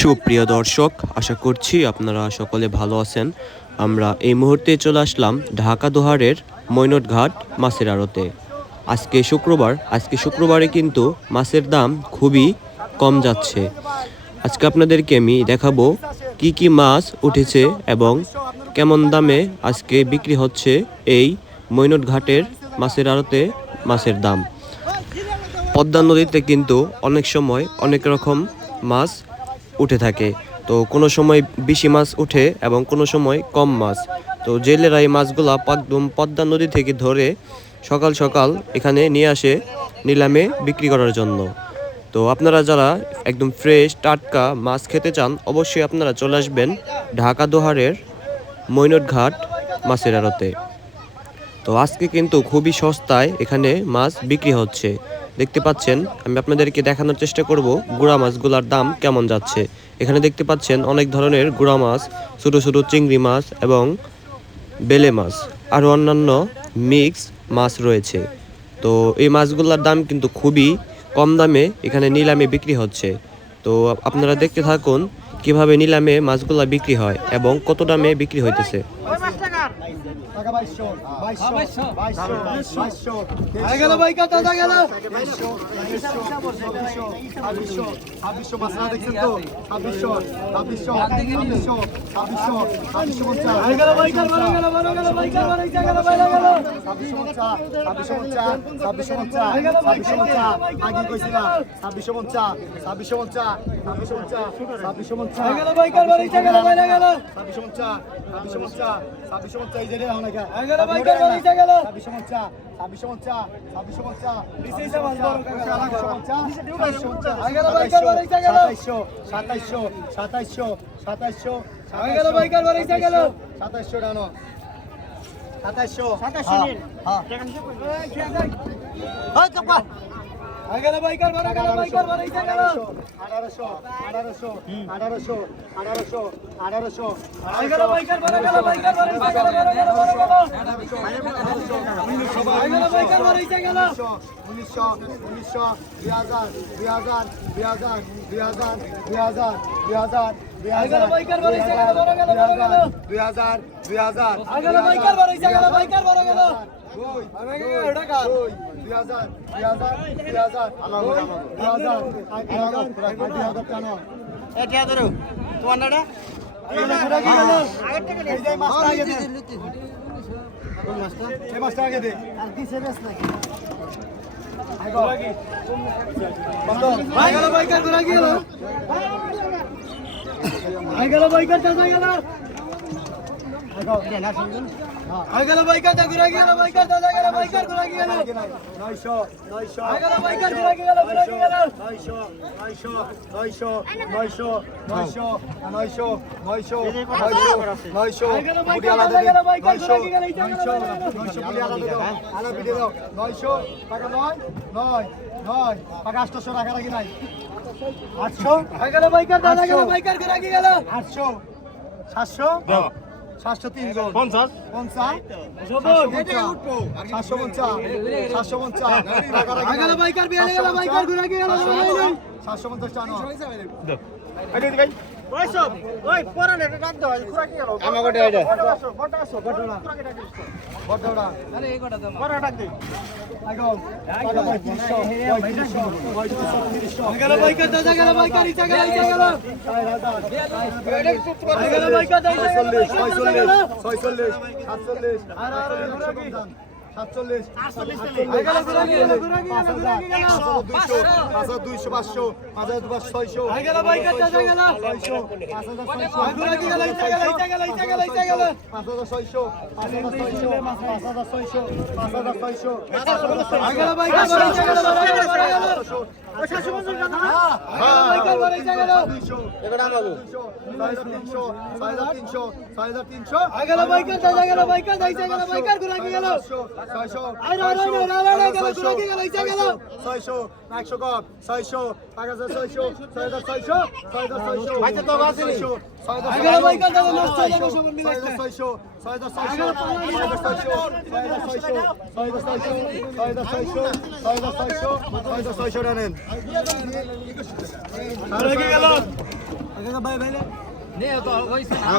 সুপ্রিয় দর্শক, আশা করছি আপনারা সকলে ভালো আছেন। আমরা এই মুহূর্তে চলে আসলাম ঢাকা দোহারের মৈনটঘাট মাছের আড়তে। আজকে শুক্রবারে কিন্তু মাছের দাম খুবই কম যাচ্ছে। আজকে আপনাদেরকে আমি দেখাবো কি কি মাছ উঠেছে এবং কেমন দামে আজকে বিক্রি হচ্ছে এই মৈনটঘাটের মাছের আড়তে মাছের দাম। পদ্মা নদীতে কিন্তু অনেক সময় অনেক রকম মাছ উঠে থাকে। তো কোনো সময় বেশি মাছ উঠে এবং কোনো সময় কম মাছ। তো জেলেরা এই মাছগুলা একদম পদ্মা নদী থেকে ধরে সকাল সকাল এখানে নিয়ে আসে নিলামে বিক্রি করার জন্য। তো আপনারা যারা একদম ফ্রেশ টাটকা মাছ খেতে চান, অবশ্যই আপনারা চলে আসবেন ঢাকা দোহারের মৈনটঘাট মাছের আড়তে। তো আজকে কিন্তু খুবই সস্তায় এখানে মাছ বিক্রি হচ্ছে। দেখতে পাচ্ছেন, আমি আপনাদেরকে দেখানোর চেষ্টা করব গুড়া মাছগুলোর দাম কেমন যাচ্ছে। এখানে দেখতে পাচ্ছেন অনেক ধরনের গুড়া মাছ, ছোটো ছোটো চিংড়ি মাছ এবং বেলে মাছ, আরও অন্যান্য মিক্স মাছ রয়েছে। তো এই মাছগুলোর দাম কিন্তু খুবই কম দামে এখানে নিলামে বিক্রি হচ্ছে। তো আপনারা দেখতে থাকুন কিভাবে নিলামে মাছগুলা বিক্রি হয় এবং কত দামে বিক্রি হইতেছে।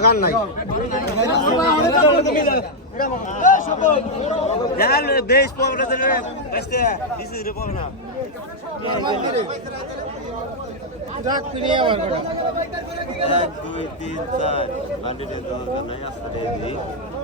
গান নাই বেশ পকেটে দিলে আসতে দিছে রে পাবে না রাখ কিনে আবার করা 1 2 3 4 বান্ডিলে দরকার নাই আসতে দেই 330